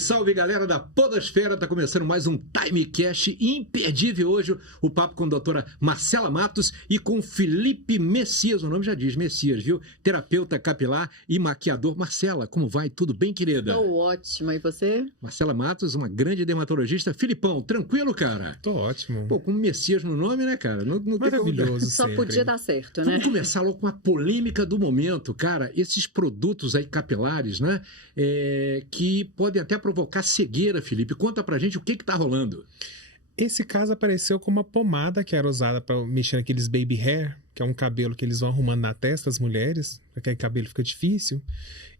salve, galera da Podosfera, tá começando mais um Timecast imperdível hoje, o papo com a doutora Marcela Matos e com Felipe Messias, o nome já diz Messias, viu? Terapeuta capilar e maquiador. Marcela, como vai? Tudo bem, querida? Tô ótima, e você? Marcela Matos, uma grande dermatologista. Filipão, tranquilo, cara? Tô ótimo. Pô, com Messias no nome, né, cara? Não Maravilhoso Só sempre. podia dar certo, né? Vamos começar logo com a polêmica do momento, cara. Esses produtos aí capilares, né? Que podem até provocar cegueira, Felipe. Conta pra gente o que tá rolando. Esse caso apareceu com uma pomada que era usada pra mexer naqueles baby hair, que é um cabelo que eles vão arrumando na testa, as mulheres, porque aí o cabelo fica difícil.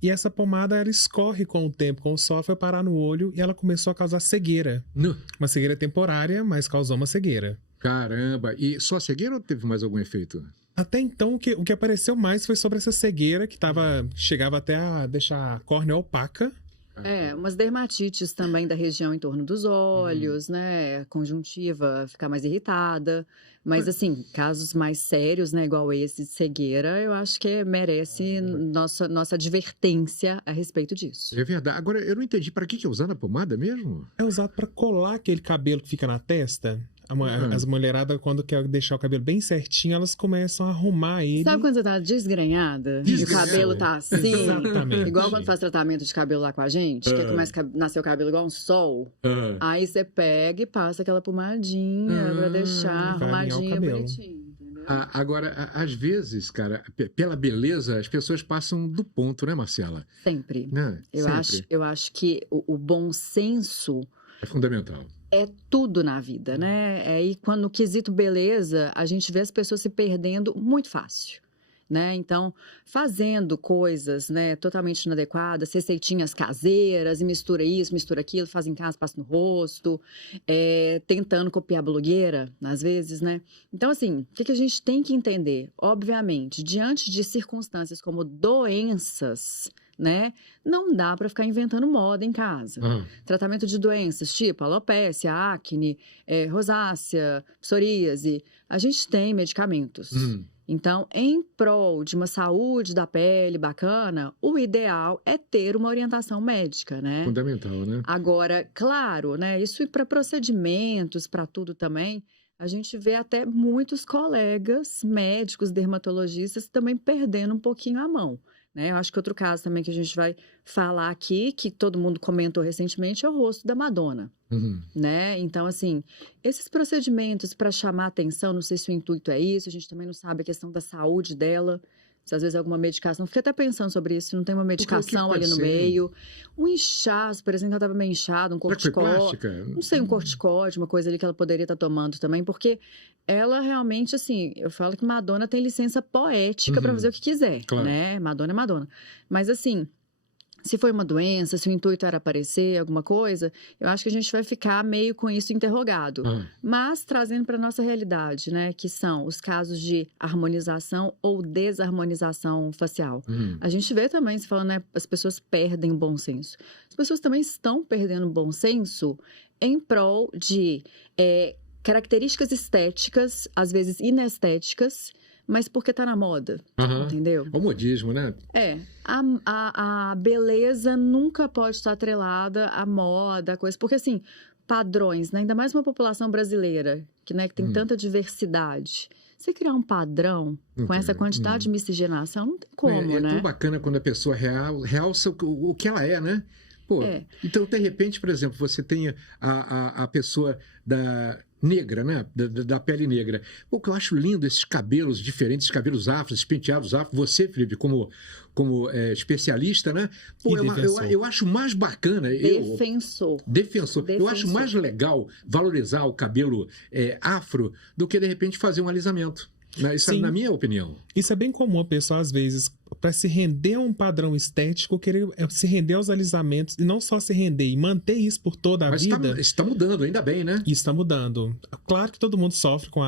E essa pomada, ela escorre com o tempo, com o sol, foi parar no olho e ela começou a causar cegueira. Uma cegueira temporária, mas causou uma cegueira. Caramba, e só cegueira ou teve mais algum efeito? Até então, o que apareceu mais foi sobre essa cegueira que chegava até a deixar a córnea opaca. Umas dermatites também da região em torno dos olhos, né? Conjuntiva ficar mais irritada. Mas, assim, casos mais sérios, né? Igual esse de cegueira, eu acho que merece nossa advertência a respeito disso. É verdade. Agora, eu não entendi, para que é usando a pomada mesmo? É usado para colar aquele cabelo que fica na testa. As mulheradas, quando quer deixar o cabelo bem certinho, elas começam a arrumar ele. Sabe quando você tá desgrenhada? E o cabelo tá assim? Exatamente. Igual quando faz tratamento de cabelo lá com a gente, que começa a nascer o cabelo igual um sol. Aí você pega e passa aquela pomadinha pra deixar arrumadinha, bonitinho. Agora, às vezes, cara, pela beleza, as pessoas passam do ponto, né, Marcela? Sempre. Né? Eu acho que o bom senso é fundamental. É tudo na vida, né? E quando no quesito beleza, a gente vê as pessoas se perdendo muito fácil, né? Então, fazendo coisas, né, totalmente inadequadas, receitinhas caseiras, e mistura isso, mistura aquilo, faz em casa, passa no rosto, tentando copiar blogueira, às vezes, né? Então, assim, o que a gente tem que entender? Obviamente, diante de circunstâncias como doenças, né? Não dá para ficar inventando moda em casa. Tratamento de doenças tipo alopécia, acne, rosácea, psoríase. A gente tem medicamentos. Então, em prol de uma saúde da pele bacana, o ideal é ter uma orientação médica, né? Fundamental, né? Agora, claro, né? Isso para procedimentos, para tudo também, a gente vê até muitos colegas médicos, dermatologistas também perdendo um pouquinho a mão. Eu acho que outro caso também que a gente vai falar aqui, que todo mundo comentou recentemente, é o rosto da Madonna. Né? Então, assim, esses procedimentos para chamar atenção, não sei se o intuito é isso, a gente também não sabe a questão da saúde dela, se às vezes alguma medicação. Fiquei até pensando sobre isso, se não tem uma medicação ali no meio. Um inchaço, por exemplo, ela estava meio inchada, um corticóide. Não sei, um corticóide, uma coisa ali que ela poderia estar tomando também, porque ela realmente, assim, eu falo que Madonna tem licença poética para fazer o que quiser, claro, né? Madonna é Madonna. Mas, assim, se foi uma doença, se o intuito era aparecer, alguma coisa, eu acho que a gente vai ficar meio com isso interrogado. Mas trazendo para a nossa realidade, né, que são os casos de harmonização ou desarmonização facial. A gente vê também, se falando, né, as pessoas perdem o bom senso. As pessoas também estão perdendo o bom senso em prol de características estéticas, às vezes inestéticas, mas porque tá na moda, entendeu? O modismo, né? A beleza nunca pode estar atrelada à moda, à coisa. Porque, assim, padrões, né? Ainda mais uma população brasileira, que tem tanta diversidade. Você criar um padrão com essa quantidade de miscigenação, não tem como, né? É tão bacana quando a pessoa realça o que ela é, né? Pô, então, de repente, por exemplo, você tem a pessoa negra, né? Da pele negra. O que eu acho lindo, esses cabelos diferentes, cabelos afros, esses penteados afros. Você, Felipe, como especialista, né? Pô, eu acho mais bacana. Defensor. Eu acho mais legal valorizar o cabelo afro do que, de repente, fazer um alisamento. Isso é na minha opinião. Isso é bem comum a pessoa, às vezes, para se render a um padrão estético, querer se render aos alisamentos, e não só se render, e manter isso por toda a vida. Mas está mudando, ainda bem, né? Isso está mudando. Claro que todo mundo sofre com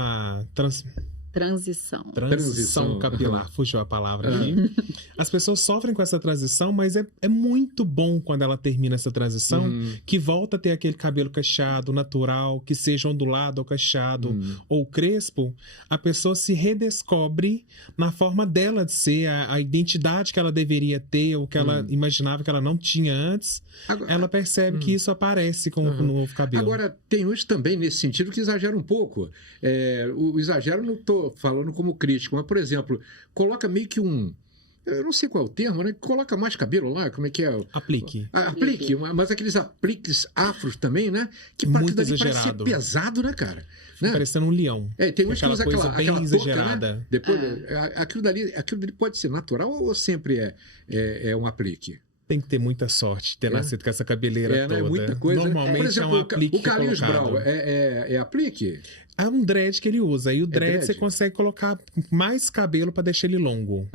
Transição capilar, fugiu a palavra aqui. As pessoas sofrem com essa transição, mas é muito bom quando ela termina essa transição, que volta a ter aquele cabelo cacheado, natural, que seja ondulado ou cacheado ou crespo, a pessoa se redescobre na forma dela de ser, a identidade que ela deveria ter, ou que ela imaginava que ela não tinha antes. Agora, ela percebe que isso aparece com o novo cabelo. Agora, tem uns também nesse sentido que exageram um pouco. O exagero, não estou falando como crítico, mas, por exemplo, coloca meio que eu não sei qual é o termo, né? Coloca mais cabelo lá, como é que é? Aplique. Aplique, mas aqueles apliques afros também, né? Que muito parece ser exagerado. Pesado, né, cara? Né? Parecendo um leão. Tem uns que usa coisa bem aquela exagerada. Touca, né? Depois, aquilo dali pode ser natural ou sempre é um aplique? Tem que ter muita sorte, ter nascido com essa cabeleira toda. Né? Muita coisa. Normalmente por exemplo, é um aplique o Carlinhos colocado. Brau é aplique? É um dread que ele usa. E o dread, dread? Você consegue colocar mais cabelo para deixar ele longo.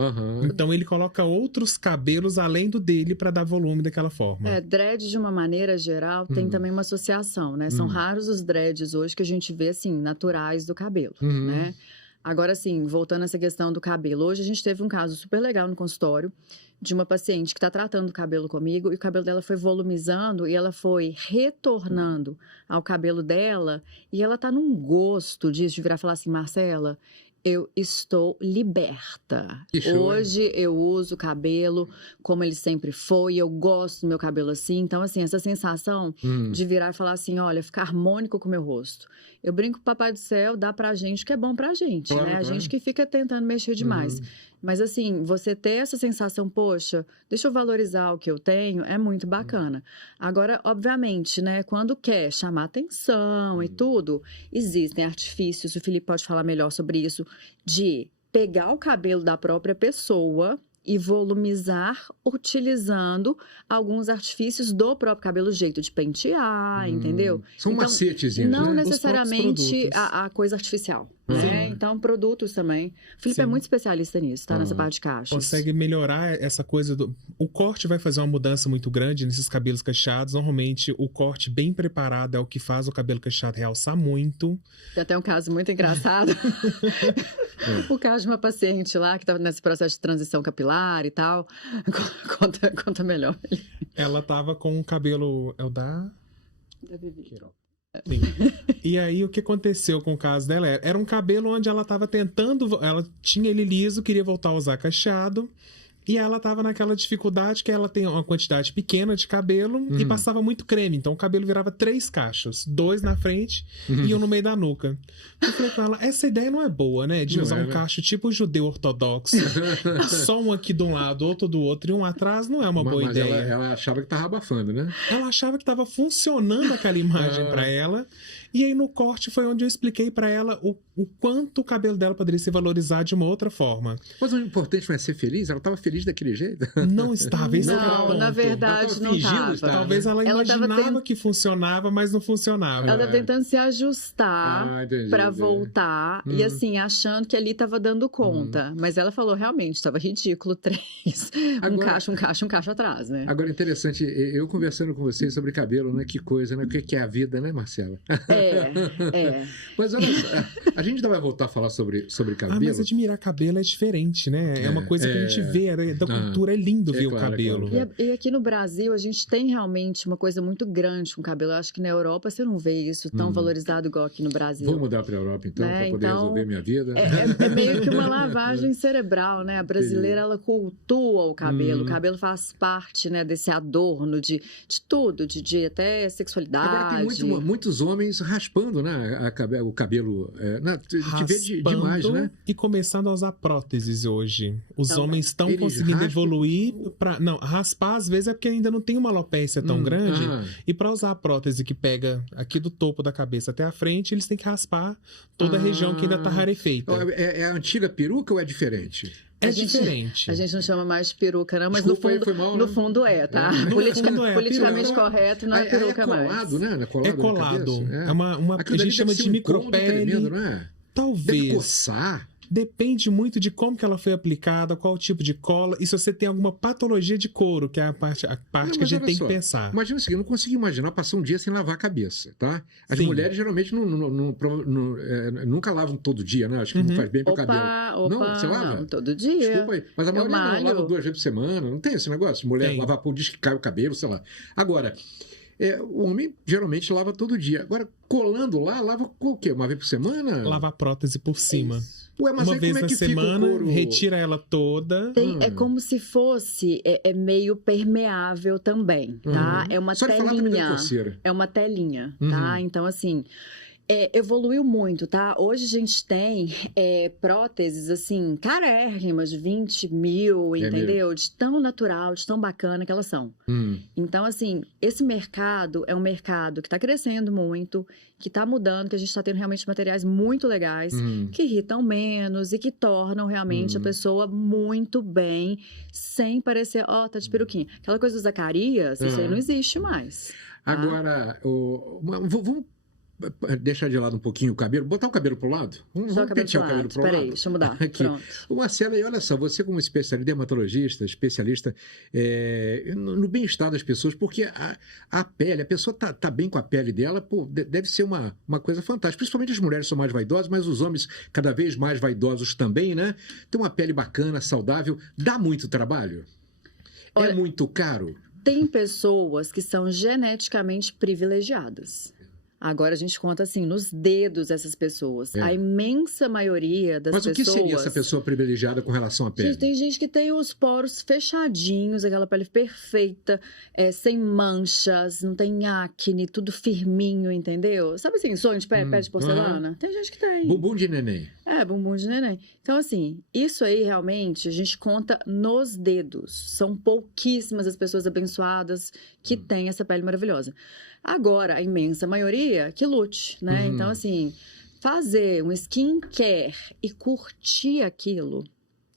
Então ele coloca outros cabelos além do dele para dar volume daquela forma. Dread, de uma maneira geral, tem também uma associação, né? São raros os dreads hoje que a gente vê, assim, naturais do cabelo, né? Agora, assim, voltando a essa questão do cabelo. Hoje a gente teve um caso super legal no consultório de uma paciente que está tratando o cabelo comigo e o cabelo dela foi volumizando e ela foi retornando ao cabelo dela e ela tá num gosto disso, de virar e falar assim, Marcela, eu estou liberta. Hoje eu uso o cabelo como ele sempre foi, eu gosto do meu cabelo assim. Então, assim, essa sensação de virar e falar assim, olha, ficar harmônico com o meu rosto. Eu brinco com o Papai do Céu, dá pra gente o que é bom pra gente, né? A gente que fica tentando mexer demais. Mas, assim, você ter essa sensação, poxa, deixa eu valorizar o que eu tenho, é muito bacana. Agora, obviamente, né, quando quer chamar atenção e tudo, existem artifícios, o Felipe pode falar melhor sobre isso, de pegar o cabelo da própria pessoa e volumizar utilizando alguns artifícios do próprio cabelo, jeito de pentear, entendeu? São então, macetezinhos, não né? necessariamente a coisa artificial. Né? Então, produtos também. O Felipe é muito especialista nisso, tá? Nessa parte de cachos. Consegue melhorar essa coisa do... O corte vai fazer uma mudança muito grande nesses cabelos cacheados. Normalmente, o corte bem preparado é o que faz o cabelo cacheado realçar muito. Tem até um caso muito engraçado. O caso de uma paciente lá que estava nesse processo de transição capilar e tal. Conta melhor. Ela tava com um cabelo... É o da Vivi. Sim. E aí, o que aconteceu com o caso dela? Era um cabelo onde ela estava tentando... Ela tinha ele liso, queria voltar a usar cacheado. E ela estava naquela dificuldade que ela tem uma quantidade pequena de cabelo e passava muito creme. Então, o cabelo virava 3 cachos. 2 na frente e um no meio da nuca. Eu falei com ela, essa ideia não é boa, né? De usar um cacho tipo judeu ortodoxo. Só um aqui de um lado, outro do outro e um atrás não é uma boa ideia. Ela achava que estava abafando, né? Ela achava que estava funcionando aquela imagem para ela. E aí, no corte, foi onde eu expliquei para ela o quanto o cabelo dela poderia ser valorizado de uma outra forma. Mas o importante não é ser feliz? Ela estava feliz daquele jeito? Não estava, esse era o ponto. Na verdade, não estava. Talvez ela imaginava que funcionava, mas não funcionava. Ela estava tentando se ajustar para voltar e, assim, achando que ali estava dando conta. Mas ela falou, realmente, estava ridículo, 3. Um cacho atrás, né? Agora, interessante, eu conversando com vocês sobre cabelo, né? Que coisa, né? O que é a vida, né, Marcela? Mas olha, a gente ainda vai voltar a falar sobre cabelo. Mas admirar cabelo é diferente, né? É uma coisa que a gente vê, da cultura, é lindo ver o cabelo. Claro. E aqui no Brasil, a gente tem realmente uma coisa muito grande com o cabelo. Eu acho que na Europa você não vê isso tão valorizado igual aqui no Brasil. Vou mudar para a Europa, então, para poder resolver minha vida. É meio que uma lavagem cerebral, né? A brasileira, ela cultua o cabelo. O cabelo faz parte, né, desse adorno de tudo, de até sexualidade. Agora tem muitos homens raspando, né, o cabelo. Te vê demais, né? E começando a usar próteses hoje. Os homens estão conseguindo evoluir para... Não, raspar às vezes é porque ainda não tem uma alopécia tão grande. E para usar a prótese que pega aqui do topo da cabeça até a frente, eles têm que raspar toda a região que ainda está rarefeita. É a antiga peruca ou é diferente? É diferente. A gente não chama mais de peruca, não, mas no fundo é, tá? Politicamente correto, não é peruca mais. É colado, né? É colado. É uma que a gente chama de micropele. Não é? Talvez. Deve coçar. Depende muito de como que ela foi aplicada, qual o tipo de cola, e se você tem alguma patologia de couro, que é a parte que a gente tem que pensar. Imagina o seguinte, eu não consigo imaginar passar um dia sem lavar a cabeça, tá? As Sim. mulheres geralmente nunca lavam todo dia, né? Acho que não faz bem pro cabelo. Não, você lava? Não, todo dia. Desculpa aí. Mas a maioria não lava 2 vezes por semana, não tem esse negócio? Mulher lavar pô, diz que cai o cabelo, sei lá. Agora, o homem geralmente lava todo dia. Agora, colando lá, lava o quê? 1 vez por semana? Lava a prótese por cima. Ué, mas uma vez como é na que semana, fica o couro? retira ela toda. É como se fosse, é meio permeável também, tá? É uma Só de falar, tá me dando coceira. É uma telinha, tá? Então, assim, evoluiu muito, tá? Hoje a gente tem próteses, assim, carérrimas de 20 mil, entendeu? De tão natural, de tão bacana que elas são. Então, assim, esse mercado é um mercado que tá crescendo muito, que tá mudando, que a gente tá tendo realmente materiais muito legais, que irritam menos e que tornam realmente a pessoa muito bem, sem parecer, tá de peruquinha. Aquela coisa do Zacarias, isso aí não existe mais. Tá? Agora, vamos deixar de lado um pouquinho o cabelo, botar o cabelo pro lado? Vamos pentear o cabelo pro lado? Peraí, deixa eu mudar. Aqui. Pronto. Marcela, e olha só, você como especialista, dermatologista, especialista no bem-estar das pessoas, porque a pele, a pessoa tá bem com a pele dela, pô, deve ser uma coisa fantástica. Principalmente as mulheres são mais vaidosas, mas os homens cada vez mais vaidosos também, né? Tem uma pele bacana, saudável, dá muito trabalho? Olha, é muito caro? Tem pessoas que são geneticamente privilegiadas. Agora a gente conta assim, nos dedos essas pessoas. A imensa maioria das pessoas... Mas o que seria essa pessoa privilegiada com relação à pele? Tem gente que tem os poros fechadinhos, aquela pele perfeita, sem manchas, não tem acne, tudo firminho, entendeu? Sabe assim, sonho de pele de porcelana? Tem gente que tem. Bumbum de neném. Bumbum de neném. Então, assim, isso aí realmente a gente conta nos dedos. São pouquíssimas as pessoas abençoadas que têm essa pele maravilhosa. Agora, a imensa maioria que lute, né? Então, assim, fazer um skincare e curtir aquilo,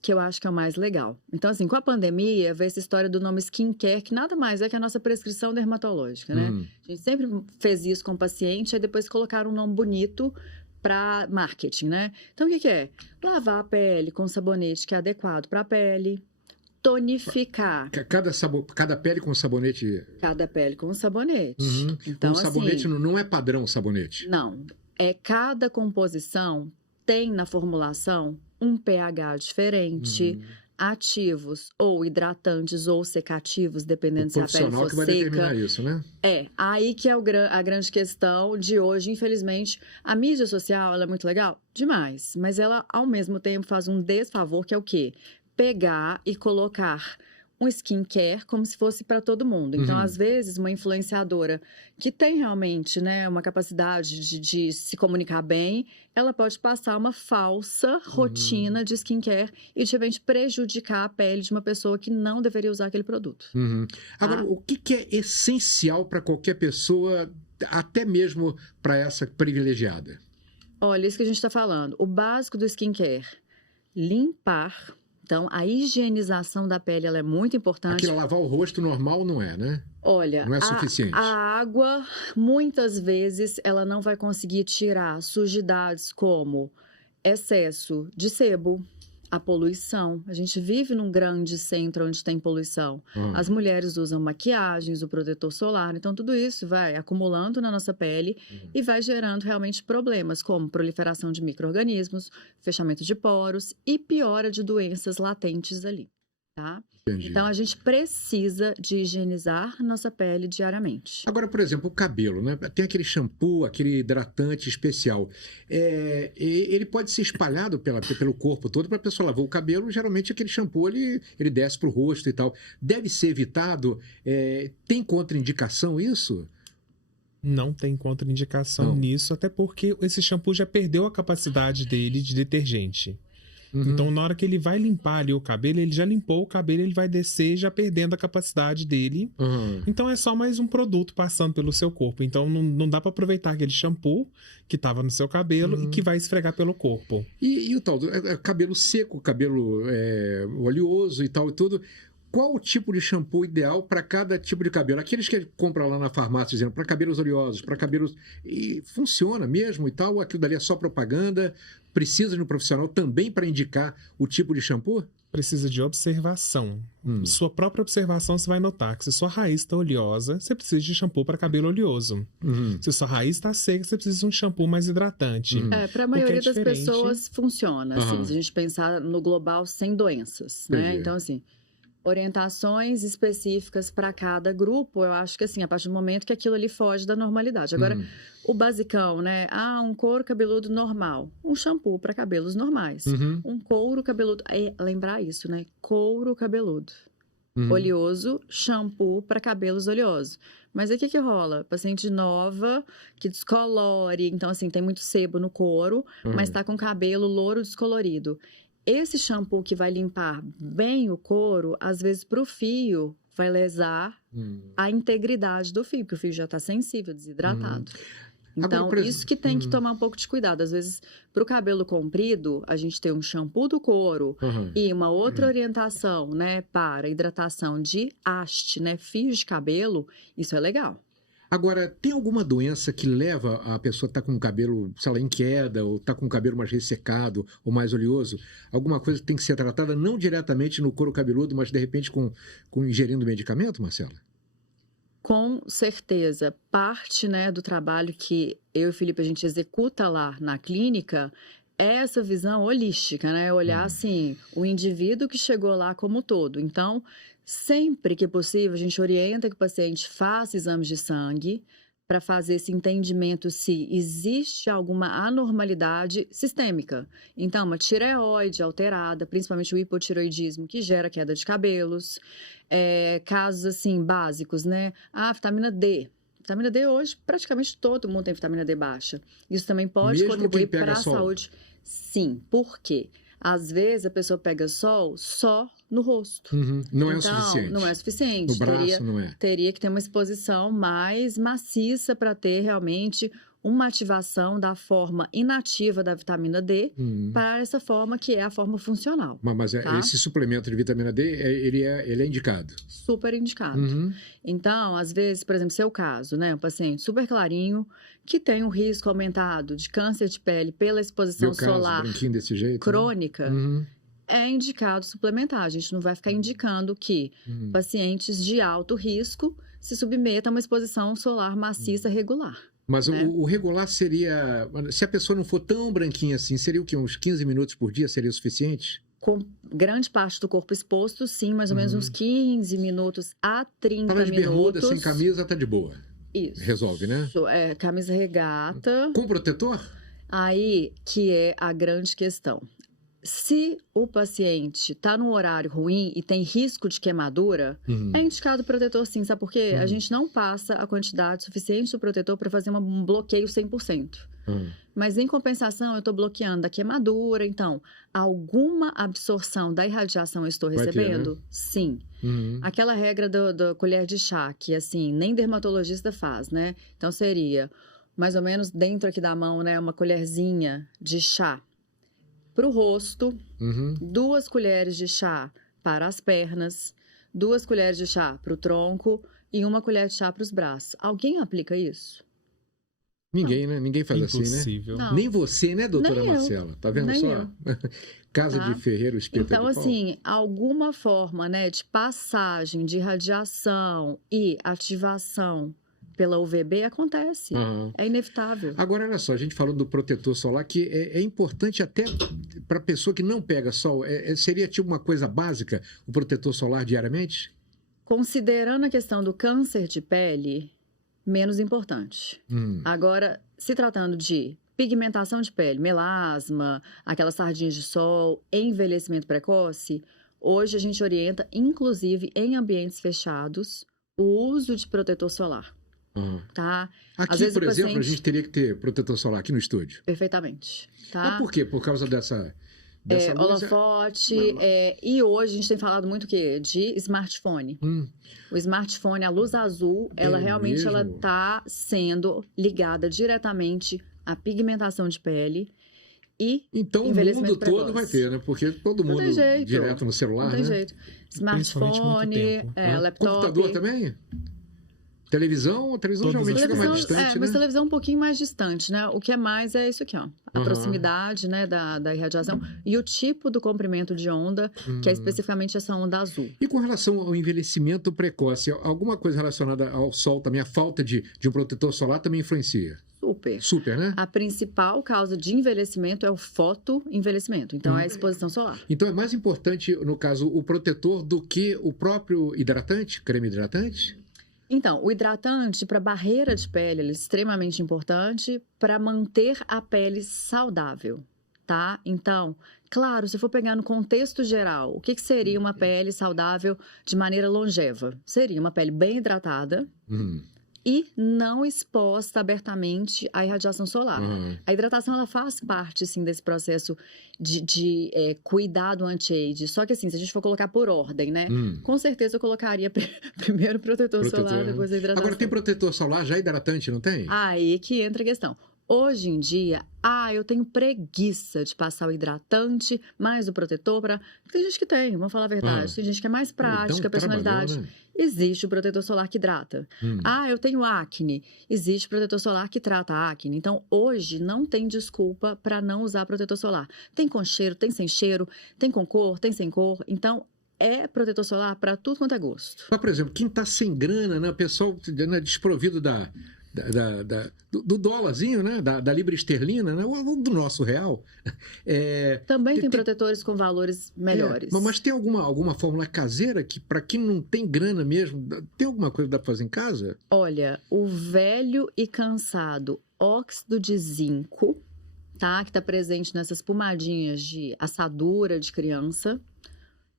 que eu acho que é o mais legal. Então, assim, com a pandemia, veio essa história do nome skincare, que nada mais é que a nossa prescrição dermatológica, né? A gente sempre fez isso com o paciente, aí depois colocaram um nome bonito para marketing, né? Então, o que é? Lavar a pele com sabonete que é adequado para a pele, tonificar. Cada pele com sabonete? Cada pele com sabonete. Então, sabonete assim, não é padrão sabonete? Não. Cada composição tem na formulação um pH diferente, ativos ou hidratantes ou secativos, dependendo se a pele for que vai seca. Determinar isso, né? Aí que é a grande questão de hoje, infelizmente. A mídia social, ela é muito legal? Demais. Mas ela, ao mesmo tempo, faz um desfavor, que é o quê? Pegar e colocar um skincare como se fosse para todo mundo. Então, às vezes, uma influenciadora que tem realmente, né, uma capacidade de se comunicar bem, ela pode passar uma falsa rotina de skincare e, de repente, prejudicar a pele de uma pessoa que não deveria usar aquele produto. Agora, o que é essencial para qualquer pessoa, até mesmo para essa privilegiada? Olha, isso que a gente está falando. O básico do skincare, limpar. Então, a higienização da pele, ela é muito importante. Aquilo, lavar o rosto normal não é, né? Olha, não é suficiente. A água, muitas vezes, ela não vai conseguir tirar sujidades como excesso de sebo, a poluição. A gente vive num grande centro onde tem poluição. As mulheres usam maquiagens, o protetor solar. Então, tudo isso vai acumulando na nossa pele e vai gerando realmente problemas, como proliferação de micro-organismos, fechamento de poros e piora de doenças latentes ali, tá? Entendi. Então, a gente precisa de higienizar nossa pele diariamente. Agora, por exemplo, o cabelo, né? Tem aquele shampoo, aquele hidratante especial. Ele pode ser espalhado pelo corpo todo para a pessoa lavar o cabelo. Geralmente, aquele shampoo, ele desce para o rosto e tal. Deve ser evitado. Tem contraindicação isso? Não tem contraindicação nisso, até porque esse shampoo já perdeu a capacidade dele de detergente. Então, na hora que ele vai limpar ali o cabelo, ele já limpou o cabelo, ele vai descer já perdendo a capacidade dele. Então, é só mais um produto passando pelo seu corpo. Então, não dá para aproveitar aquele shampoo que estava no seu cabelo e que vai esfregar pelo corpo. E o tal do cabelo seco, cabelo oleoso e tal e tudo. qual o tipo de shampoo ideal para cada tipo de cabelo? Aqueles que ele compra lá na farmácia, dizendo, para cabelos oleosos, para cabelos... E funciona mesmo e tal? Aquilo dali é só propaganda? Precisa de um profissional também para indicar o tipo de shampoo? Precisa de observação. Sua própria observação, você vai notar que se sua raiz está oleosa, você precisa de shampoo para cabelo oleoso. Se sua raiz está seca, você precisa de um shampoo mais hidratante. Para a maioria das pessoas funciona. Assim, se a gente pensar no global sem doenças, né? Então, assim, orientações específicas para cada grupo, eu acho que assim, a partir do momento que aquilo ali foge da normalidade. Agora, o basicão, né? Um couro cabeludo normal, um shampoo para cabelos normais. Um couro cabeludo, lembrar isso, né? Couro cabeludo. Oleoso, shampoo para cabelos oleosos. Mas aí o que rola? Paciente nova, que descolore, então assim, tem muito sebo no couro, mas tá com cabelo louro descolorido. Esse shampoo que vai limpar bem o couro, às vezes para o fio, vai lesar a integridade do fio, porque o fio já está sensível, desidratado. Então, agora, isso que tem que tomar um pouco de cuidado. Às vezes, para o cabelo comprido, a gente tem um shampoo do couro e uma outra orientação, né, para hidratação de haste, né, fios de cabelo, isso é legal. Agora, tem alguma doença que leva a pessoa a estar com o cabelo, sei lá, em queda, ou estar com o cabelo mais ressecado ou mais oleoso? Alguma coisa que tem que ser tratada não diretamente no couro cabeludo, mas de repente com ingerindo medicamento, Marcela? Com certeza. Parte, né, do trabalho que eu e o Felipe a gente executa lá na clínica é essa visão holística, né? Olhar, assim, o indivíduo que chegou lá como todo. Então, sempre que possível, a gente orienta que o paciente faça exames de sangue para fazer esse entendimento se existe alguma anormalidade sistêmica. Então, uma tireoide alterada, principalmente o hipotireoidismo, que gera queda de cabelos. Casos, assim, básicos, né? Vitamina D. Vitamina D hoje, praticamente todo mundo tem vitamina D baixa. Isso também pode contribuir para a saúde. Sim, por quê? Às vezes a pessoa pega sol só no rosto. Não é o suficiente. Não é suficiente. No braço não é. Teria que ter uma exposição mais maciça para ter realmente uma ativação da forma inativa da vitamina D para essa forma que é a forma funcional. Mas esse suplemento de vitamina D, ele é indicado? Super indicado. Então, às vezes, por exemplo, seu caso, né? Um paciente super clarinho, que tem um risco aumentado de câncer de pele pela exposição solar desse jeito, crônica, é indicado suplementar. A gente não vai ficar indicando que pacientes de alto risco se submetam a uma exposição solar maciça regular. Mas o regular seria... Se a pessoa não for tão branquinha assim, seria o quê? Uns 15 minutos por dia seria o suficiente? Com grande parte do corpo exposto, sim. Mais ou menos uns 15 minutos a 30 minutos. De bermuda, sem camisa, tá de boa. Isso. Resolve, né? Camisa regata. Com protetor? Aí que é a grande questão. Se o paciente está num horário ruim e tem risco de queimadura, é indicado protetor sim, sabe por quê? A gente não passa a quantidade suficiente do protetor para fazer um bloqueio 100%. Mas em compensação, eu estou bloqueando a queimadura, então, alguma absorção da irradiação eu estou recebendo? Ter, né? Sim. Aquela regra da colher de chá, que assim, nem dermatologista faz, né? Então seria, mais ou menos dentro aqui da mão, né, uma colherzinha de chá para o rosto, 2 colheres de chá para as pernas, 2 colheres de chá para o tronco e 1 colher de chá para os braços. Alguém aplica isso? Ninguém, né? Ninguém faz Impossível. Assim, né? Nem você, né, doutora Marcela? Tá vendo Nem só? Casa de ferreiro, espeta então, de pau. assim, alguma forma, né, de passagem de radiação e ativação pela UVB acontece. É inevitável. Agora, olha só, a gente falou do protetor solar, que é importante até para a pessoa que não pega sol. Seria tipo uma coisa básica o protetor solar diariamente? Considerando a questão do câncer de pele, menos importante. Agora, se tratando de pigmentação de pele, melasma, aquelas sardinhas de sol, envelhecimento precoce, hoje a gente orienta, inclusive em ambientes fechados, o uso de protetor solar. Tá? Aqui, vezes, por exemplo, a gente teria que ter protetor solar aqui no estúdio. Perfeitamente. Tá? Mas por quê? Por causa dessa holofote. E hoje a gente tem falado muito o quê? De smartphone. O smartphone, a luz azul, ela realmente está sendo ligada diretamente à pigmentação de pele. e então, envelhecimento o mundo todo vai ter, né? Porque todo mundo direto no celular, não tem né? jeito. Smartphone, laptop. Computador também? Televisão geralmente fica mais distante, mas né? televisão um pouquinho mais distante, né? O que é mais é isso aqui, ó. A proximidade, né, da irradiação e o tipo do comprimento de onda, que é especificamente essa onda azul. E com relação ao envelhecimento precoce, alguma coisa relacionada ao sol também, a falta de um protetor solar também influencia? Super, né? A principal causa de envelhecimento é o fotoenvelhecimento. Então, é a exposição solar. Então, é mais importante, no caso, o protetor do que o próprio hidratante, creme hidratante? Então, o hidratante para barreira de pele ele é extremamente importante para manter a pele saudável, tá? Então, claro, se for pegar no contexto geral, o que seria uma pele saudável de maneira longeva? Seria uma pele bem hidratada e não exposta abertamente à irradiação solar. A hidratação, ela faz parte, sim, desse processo de cuidado anti-age. Só que, assim, se a gente for colocar por ordem, né? Com certeza eu colocaria primeiro protetor solar, depois a hidratação. Agora, tem protetor solar já hidratante, não tem? Aí que entra a questão. Hoje em dia, eu tenho preguiça de passar o hidratante mais o protetor para... Tem gente que tem, vamos falar a verdade. Tem gente que é mais prática, personalidade. Né? Existe o protetor solar que hidrata. Eu tenho acne. Existe protetor solar que trata a acne. Então, hoje, não tem desculpa para não usar protetor solar. Tem com cheiro, tem sem cheiro, tem com cor, tem sem cor. Então, é protetor solar para tudo quanto é gosto. Mas, por exemplo, quem está sem grana, né? O pessoal desprovido do dólarzinho, né? Da libra esterlina, né? Ou do nosso real. Também tem protetores com valores melhores. Mas tem alguma fórmula caseira que, para quem não tem grana mesmo, tem alguma coisa que dá para fazer em casa? Olha, o velho e cansado óxido de zinco, tá? Que está presente nessas pomadinhas de assadura de criança.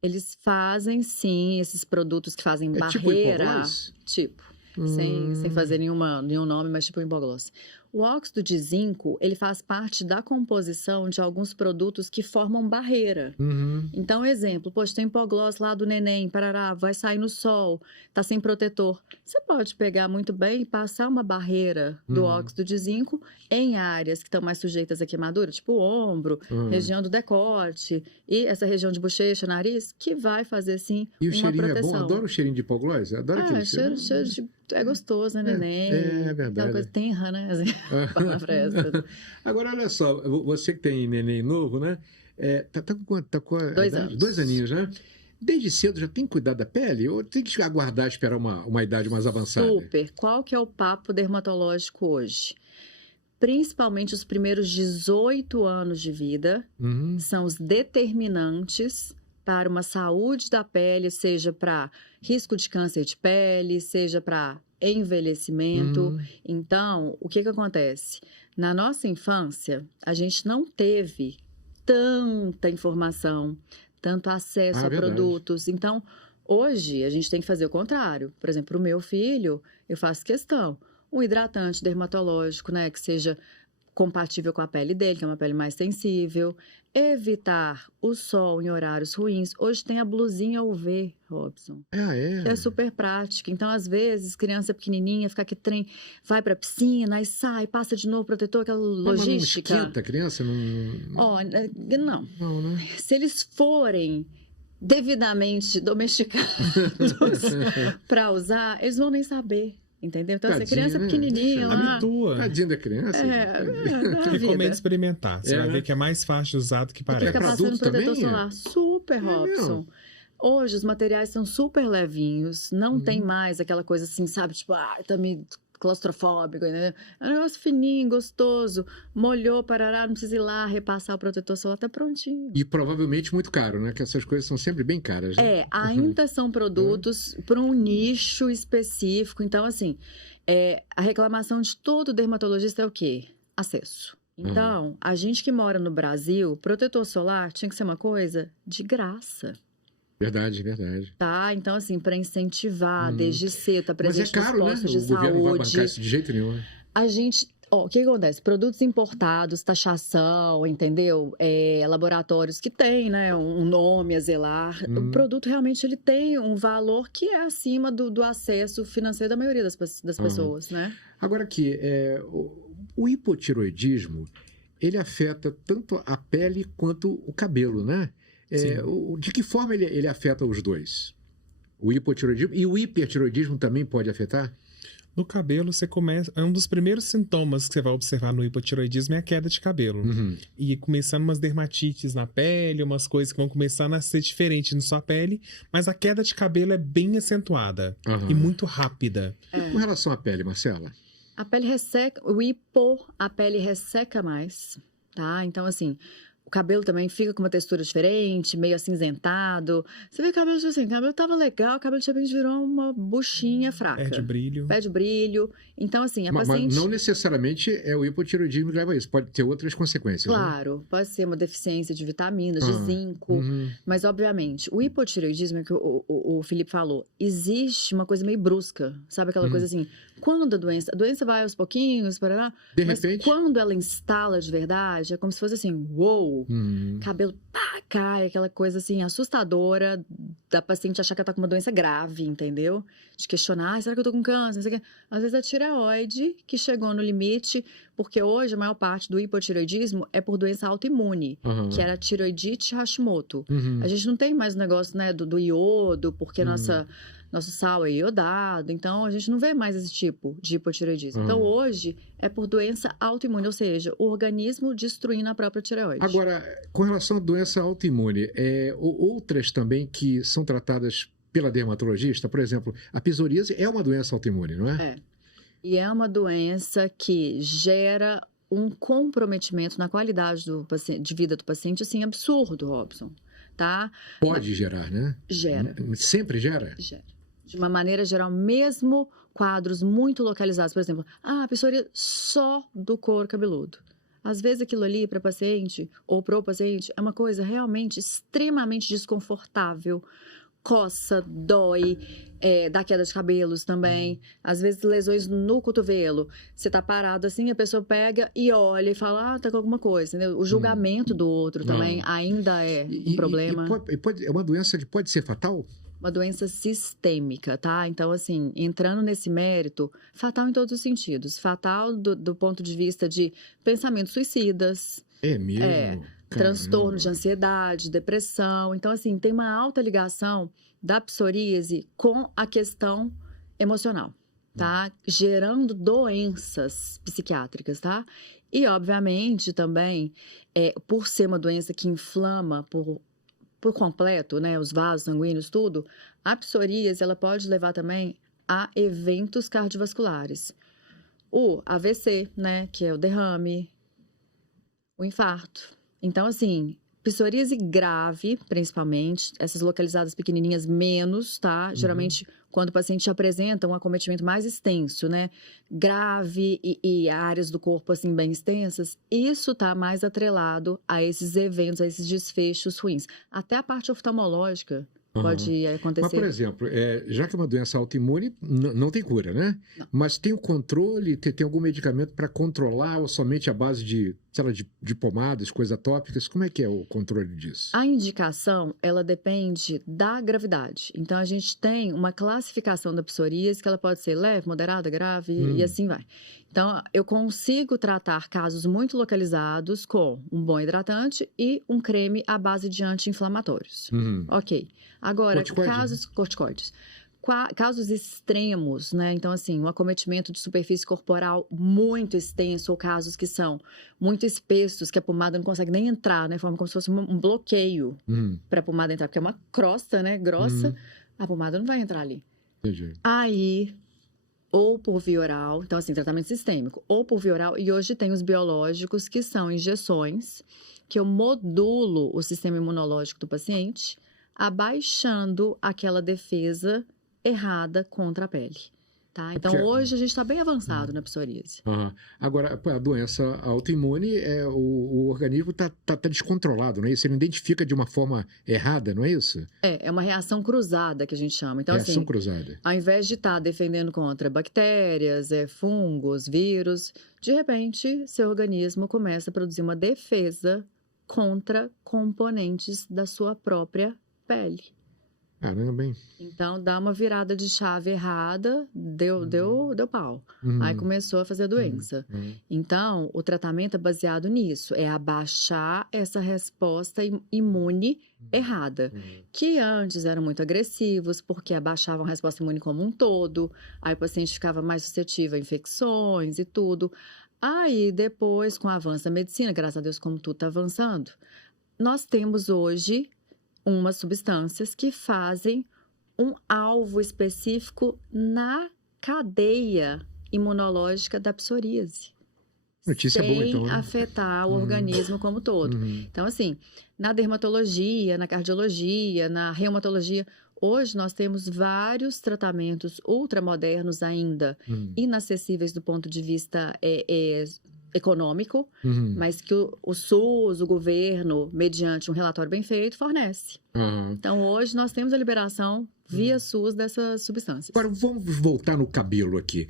Eles fazem, sim, esses produtos que fazem barreira. Tipo sem fazer nenhum nome, mas tipo hipoglós. O óxido de zinco, ele faz parte da composição de alguns produtos que formam barreira. Então, exemplo, tem hipoglós lá do neném, parará, vai sair no sol, tá sem protetor. Você pode pegar muito bem e passar uma barreira do óxido de zinco em áreas que estão mais sujeitas a queimadura, tipo o ombro, região do decote e essa região de bochecha, nariz, que vai fazer, sim, e o cheirinho proteção. É bom? Adoro o cheirinho de hipoglós. Adoro aquele cheiro. Cheiro de... É gostoso, né, neném? É verdade. Aquela coisa tenra, né? Palavra essa. Agora, olha só, você que tem neném novo, né? Tá com 2 anos. 2 aninhos, né? Desde cedo já tem que cuidar da pele? Ou tem que aguardar, esperar uma idade mais avançada? Super. Qual que é o papo dermatológico hoje? Principalmente os primeiros 18 anos de vida são os determinantes para uma saúde da pele, seja para risco de câncer de pele, seja para envelhecimento. Então, o que acontece? Na nossa infância, a gente não teve tanta informação, tanto acesso a produtos. Então, hoje, a gente tem que fazer o contrário. Por exemplo, para o meu filho, eu faço questão. Um hidratante dermatológico, né, que seja compatível com a pele dele, que é uma pele mais sensível. Evitar o sol em horários ruins. Hoje tem a blusinha UV, Robson. Que é super prática. Então, às vezes, criança pequenininha, fica aqui trem, vai pra piscina, aí sai, passa de noo protetor, aquela logística. Mas não esquenta a criança? Não. Não, né? Se eles forem devidamente domesticados para usar, eles vão nem saber. Entendeu? Então, essa criança pequenininha lá... Tadinha da criança. Recomendo experimentar. Você vai ver que é mais fácil de usar do que parece. Fica passando protetor solar. Super, Robson. Hoje, os materiais são super levinhos. Não tem mais aquela coisa assim, sabe? Tipo, tá me claustrofóbico, né? É um negócio fininho, gostoso. Molhou, parará, não precisa ir lá repassar o protetor solar, tá prontinho. E provavelmente muito caro, né? Que essas coisas são sempre bem caras. Né? Ainda são produtos para um nicho específico. Então, assim, a reclamação de todo dermatologista é o quê? Acesso. Então, a gente que mora no Brasil, protetor solar tinha que ser uma coisa de graça. Verdade. Tá? Então, assim, para incentivar desde cedo, tá presente nos postos de saúde. O governo não vai bancar isso de jeito nenhum. Né? A gente... o que acontece? Produtos importados, taxação, entendeu? Laboratórios que têm, né, um nome a zelar. O produto realmente ele tem um valor que é acima do acesso financeiro da maioria das pessoas, né? Agora aqui, o hipotiroidismo, ele afeta tanto a pele quanto o cabelo, né? De que forma ele afeta os dois? O hipotireoidismo e o hipertireoidismo também pode afetar? No cabelo, você começa... Um dos primeiros sintomas que você vai observar no hipotireoidismo é a queda de cabelo. Uhum. E começando umas dermatites na pele, umas coisas que vão começando a ser diferentes na sua pele, mas a queda de cabelo é bem acentuada e muito rápida. E com relação à pele, Marcela? A pele resseca, a pele resseca mais, tá? Então, assim, o cabelo também fica com uma textura diferente, meio acinzentado. Você vê o cabelo, assim, o cabelo tava legal, o cabelo de repente virou uma buchinha fraca. Perde brilho. Perde brilho. Então, assim, a Mas paciente... não necessariamente é o hipotireoidismo que leva a isso, pode ter outras consequências. Claro, né? Pode ser uma deficiência de vitaminas, de zinco, mas obviamente, o hipotireoidismo é que o Felipe falou, existe uma coisa meio brusca, sabe aquela coisa assim, quando a doença vai aos pouquinhos, mas repente... quando ela instala de verdade, é como se fosse assim, uou, cabelo cai, aquela coisa assim, assustadora, da paciente achar que ela tá com uma doença grave, entendeu? De questionar, será que eu tô com câncer? Não sei o quê. Às vezes a tireoide que chegou no limite, porque hoje a maior parte do hipotireoidismo é por doença autoimune, que era a tireoidite Hashimoto. A gente não tem mais o negócio, né, do iodo, porque nosso sal é iodado, então a gente não vê mais esse tipo de hipotireoidismo. Então hoje é por doença autoimune, ou seja, o organismo destruindo a própria tireoide. Agora, com relação à doença autoimune, outras também que são tratadas pela dermatologista, por exemplo, a psoríase é uma doença autoimune, não é? É. E é uma doença que gera um comprometimento na qualidade de vida do paciente, assim, absurdo, Robson, tá? Pode gerar, né? Gera. Sempre gera? Gera. De uma maneira geral, mesmo quadros muito localizados, por exemplo, a psoríase só do couro cabeludo. Às vezes aquilo ali para paciente ou pro paciente é uma coisa realmente extremamente desconfortável, coça, dói, dá queda de cabelos também. Às vezes lesões no cotovelo. Você tá parado assim, a pessoa pega e olha e fala, tá com alguma coisa, entendeu? O julgamento do outro também ainda é um problema. É uma doença que pode ser fatal? Uma doença sistêmica, tá? Então, assim, entrando nesse mérito, fatal em todos os sentidos. Fatal do ponto de vista de pensamentos suicidas. É mesmo? Transtornos de ansiedade, depressão. Então, assim, tem uma alta ligação da psoríase com a questão emocional, tá? Gerando doenças psiquiátricas, tá? E, obviamente, também, por ser uma doença que inflama por completo, né, os vasos sanguíneos, tudo, a psoríase, ela pode levar também a eventos cardiovasculares. O AVC, né, que é o derrame, o infarto. Então, assim, psoríase grave, principalmente, essas localizadas pequenininhas menos, tá? Geralmente, quando o paciente apresenta um acometimento mais extenso, né? Grave e áreas do corpo, assim, bem extensas, isso tá mais atrelado a esses eventos, a esses desfechos ruins. Até a parte oftalmológica pode acontecer. Mas, por exemplo, já que é uma doença autoimune, não tem cura, né? Não. Mas tem o controle, tem algum medicamento para controlar ou somente a base de, sei lá, de pomadas, coisas tópicas? Como é que é o controle disso? A indicação, ela depende da gravidade. Então, a gente tem uma classificação da psoríase que ela pode ser leve, moderada, grave e assim vai. Então, eu consigo tratar casos muito localizados com um bom hidratante e um creme à base de anti-inflamatórios. Ok. Agora, corticoides. Casos extremos, né? Então, assim, um acometimento de superfície corporal muito extenso ou casos que são muito espessos, que a pomada não consegue nem entrar, né? Forma como se fosse um bloqueio para a pomada entrar, porque é uma crosta, né? Grossa, a pomada não vai entrar ali. Entendi. Aí, ou por via oral, então, assim, tratamento sistêmico, ou por via oral, e hoje tem os biológicos, que são injeções, que eu modulo o sistema imunológico do paciente, abaixando aquela defesa errada contra a pele, tá? Então, hoje a gente está bem avançado na psoríase. Agora, a doença autoimune, o organismo está descontrolado, não é isso? Ele identifica de uma forma errada, não é isso? É uma reação cruzada que a gente chama. Então, reação assim, cruzada. Ao invés de estar defendendo contra bactérias, fungos, vírus, de repente, seu organismo começa a produzir uma defesa contra componentes da sua própria pele. Caramba, hein? Então, dá uma virada de chave errada, deu pau. Aí começou a fazer a doença. Então, o tratamento é baseado nisso. É abaixar essa resposta imune errada. Que antes eram muito agressivos, porque abaixavam a resposta imune como um todo. Aí o paciente ficava mais suscetível a infecções e tudo. Aí, depois, com o avanço da medicina, graças a Deus, como tudo está avançando, nós temos hoje umas substâncias que fazem um alvo específico na cadeia imunológica da psoríase. Notícia boa, então, né? Sem afetar o organismo como todo. Então, assim, na dermatologia, na cardiologia, na reumatologia, hoje nós temos vários tratamentos ultramodernos ainda, inacessíveis do ponto de vista econômico, mas que o SUS, o governo, mediante um relatório bem feito, fornece. Então, hoje nós temos a liberação via SUS dessas substâncias. Agora, vamos voltar no cabelo aqui.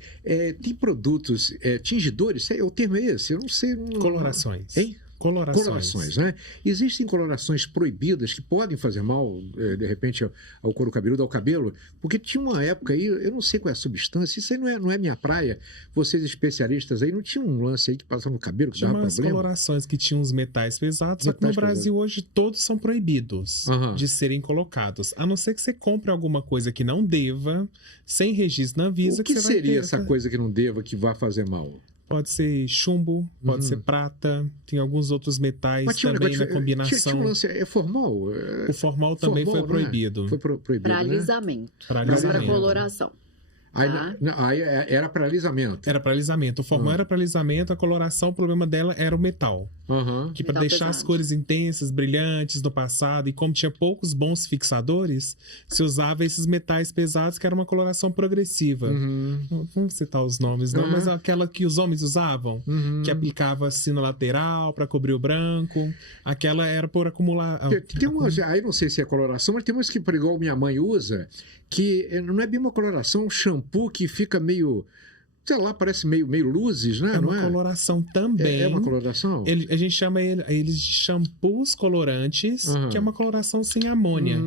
Tem produtos tingidores? O termo é esse? Eu não sei. Colorações. Hein? Colorações, né? Existem colorações proibidas que podem fazer mal, de repente, ao couro cabeludo, ao cabelo? Porque tinha uma época aí, eu não sei qual é a substância, isso aí não é minha praia. Vocês especialistas aí, não tinha um lance aí que passava no cabelo que tinha dava umas problema? Colorações que tinham os metais pesados, só que no Brasil hoje todos são proibidos de serem colocados. A não ser que você compre alguma coisa que não deva, sem registro na Anvisa. O que você vai seria ter essa coisa que não deva, que vá fazer mal? Pode ser chumbo, pode ser prata, tem alguns outros metais também na combinação. Tinha um lance, formol? O formol também foi proibido. Foi proibido, para alisamento. Né? Não para coloração. Aí era para alisamento. Era para alisamento. O formol era para alisamento, a coloração, o problema dela era o metal. Que para deixar as cores intensas, brilhantes no passado, e como tinha poucos bons fixadores, se usava esses metais pesados, que era uma coloração progressiva. Não vamos citar os nomes, não, mas aquela que os homens usavam, que aplicava assim no lateral para cobrir o branco. Aquela era por acumular. Tem umas, aí não sei se é coloração, mas tem umas que, por igual minha mãe usa, que não é bem uma coloração, um shampoo que fica meio, sei lá, parece meio luzes, né? É uma coloração também. É uma coloração? A gente chama eles de shampoos colorantes, que é uma coloração sem amônia.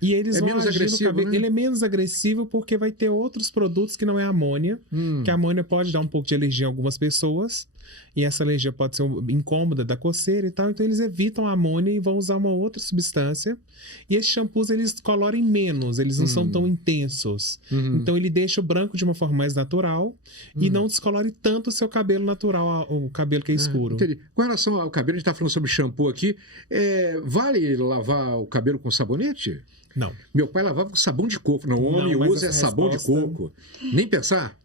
E eles vão menos agir no cabelo. Né? Ele é menos agressivo porque vai ter outros produtos que não é amônia. Que a amônia pode dar um pouco de alergia em algumas pessoas. E essa alergia pode ser incômoda da coceira e tal. Então eles evitam a amônia e vão usar uma outra substância. E esses shampoos eles colorem menos. Eles não são tão intensos. Então ele deixa o branco de uma forma mais natural. E não descolore tanto o seu cabelo natural, o cabelo que é escuro. Entendi. Com relação ao cabelo, a gente está falando sobre shampoo aqui. Vale lavar o cabelo com sabonete? Não. Meu pai lavava com sabão de coco. Não, o homem usa sabão de coco. Nem pensar?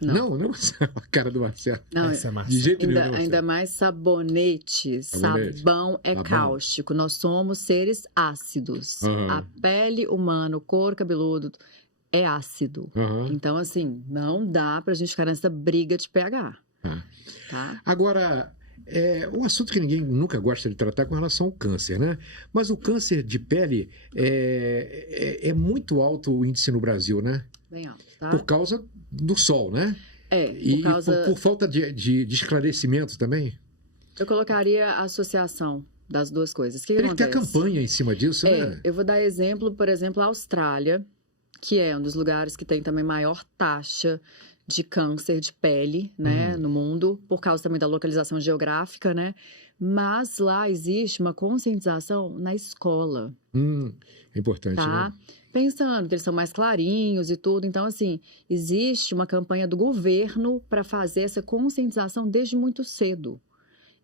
Não. A cara do Marcelo. Não, de jeito nenhum. Ainda mais sabonete. Sabão é cáustico. Nós somos seres ácidos. A pele humana, o couro cabeludo é ácido. Então, assim, não dá pra gente ficar nessa briga de pH. Tá? Agora, um assunto que ninguém nunca gosta de tratar com relação ao câncer, né? Mas o câncer de pele é muito alto o índice no Brasil, né? Bem alto, tá? Por causa do sol, né? Por falta de esclarecimento também? Eu colocaria a associação das duas coisas. O que Teria acontece? Que ter campanha em cima disso, né? Eu vou dar exemplo, por exemplo, a Austrália, que é um dos lugares que tem também maior taxa de câncer de pele, né, no mundo, por causa também da localização geográfica, né? Mas lá existe uma conscientização na escola. É importante, tá? né? Pensando que eles são mais clarinhos e tudo. Então, assim, existe uma campanha do governo para fazer essa conscientização desde muito cedo.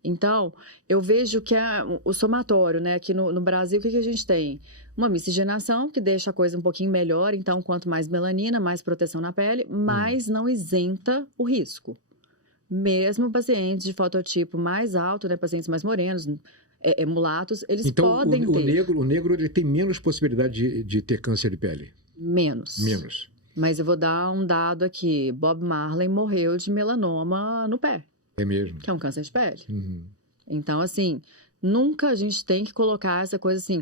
Então, eu vejo que o somatório, né? Aqui no Brasil, o que a gente tem? Uma miscigenação, que deixa a coisa um pouquinho melhor. Então, quanto mais melanina, mais proteção na pele, mas não isenta o risco. Mesmo pacientes de fototipo mais alto, né? Pacientes mais morenos, mulatos, eles podem ter. O negro ele tem menos possibilidade de ter câncer de pele? Menos. Mas eu vou dar um dado aqui. Bob Marley morreu de melanoma no pé. É mesmo? Que é um câncer de pele. Então, assim, nunca a gente tem que colocar essa coisa assim,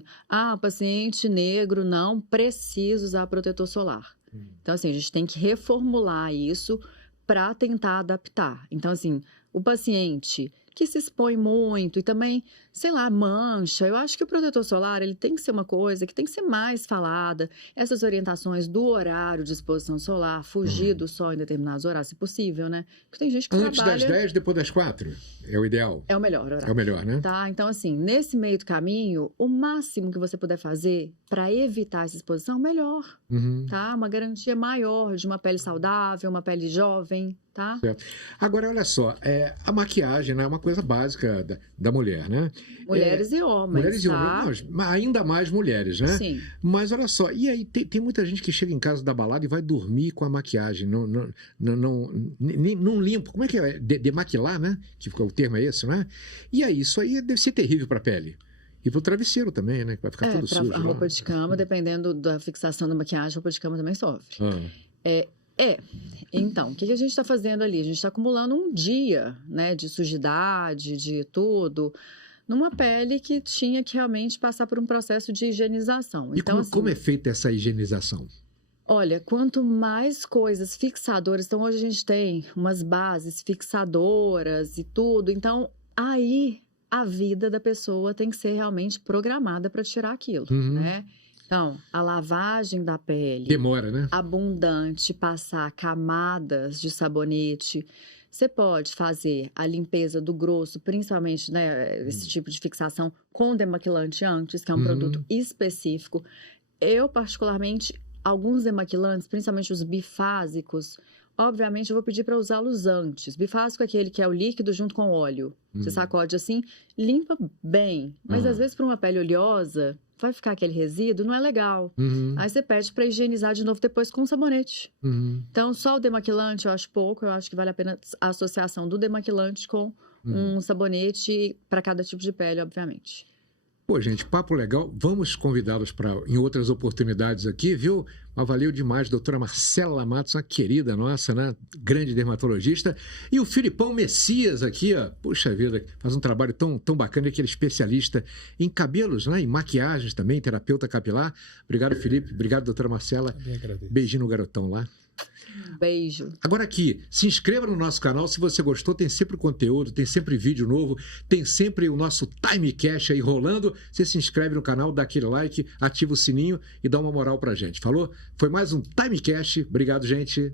paciente negro não precisa usar protetor solar. Então, assim, a gente tem que reformular isso para tentar adaptar. Então, assim, o paciente que se expõe muito e também, sei lá, mancha. Eu acho que o protetor solar, ele tem que ser uma coisa que tem que ser mais falada. Essas orientações do horário de exposição solar, fugir do sol em determinados horários, se possível, né? Porque tem gente que Antes trabalha... das 10, depois das 4? É o ideal? É o melhor horário. É o melhor, né? Tá? Então, assim, nesse meio do caminho, o máximo que você puder fazer para evitar essa exposição, melhor. Tá? Uma garantia maior de uma pele saudável, uma pele jovem, tá? Certo. Agora, olha só, a maquiagem, né, é uma coisa básica da mulher, né? Mulheres e homens, mulheres e tá? homens, mas ainda mais mulheres, né? Sim. Mas olha só, e aí tem muita gente que chega em casa da balada e vai dormir com a maquiagem, não limpo, como é que é? Demaquilar, né? Que o termo é esse, né? E aí, isso aí deve ser terrível para a pele. E pro travesseiro também, né? Que vai ficar tudo sujo. A roupa de cama, dependendo da fixação da maquiagem, a roupa de cama também sofre. Então, o que a gente está fazendo ali? A gente está acumulando um dia, né, de sujidade, de tudo, numa pele que tinha que realmente passar por um processo de higienização. E então, como é feita essa higienização? Olha, quanto mais coisas fixadoras, então hoje a gente tem umas bases fixadoras e tudo, então aí a vida da pessoa tem que ser realmente programada para tirar aquilo, né? Então, a lavagem da pele... Demora, né? Abundante, passar camadas de sabonete. Você pode fazer a limpeza do grosso, principalmente, né, esse tipo de fixação, com demaquilante antes, que é um produto específico. Eu, particularmente, alguns demaquilantes, principalmente os bifásicos, obviamente eu vou pedir para usá-los antes. Bifásico é aquele que é o líquido junto com o óleo. Você sacode assim, limpa bem. Mas às vezes para uma pele oleosa, vai ficar aquele resíduo, não é legal. Aí você pede para higienizar de novo depois com sabonete. Então, só o demaquilante eu acho pouco. Eu acho que vale a pena a associação do demaquilante com um sabonete para cada tipo de pele, obviamente. Pô, gente, papo legal. Vamos convidá-los em outras oportunidades aqui, viu? Mas valeu demais, doutora Marcela Matos, uma querida nossa, né? Grande dermatologista. E o Filipão Messias aqui, ó. Puxa vida, faz um trabalho tão bacana, que ele é especialista em cabelos, né? Em maquiagens também, terapeuta capilar. Obrigado, Felipe. Obrigado, doutora Marcela. Beijinho no garotão lá. Beijo. Agora aqui, se inscreva no nosso canal se você gostou, tem sempre conteúdo, tem sempre vídeo novo, tem sempre o nosso Timecast aí rolando. Você se inscreve no canal, dá aquele like, ativa o sininho e dá uma moral pra gente, falou? Foi mais um Timecast, obrigado, gente.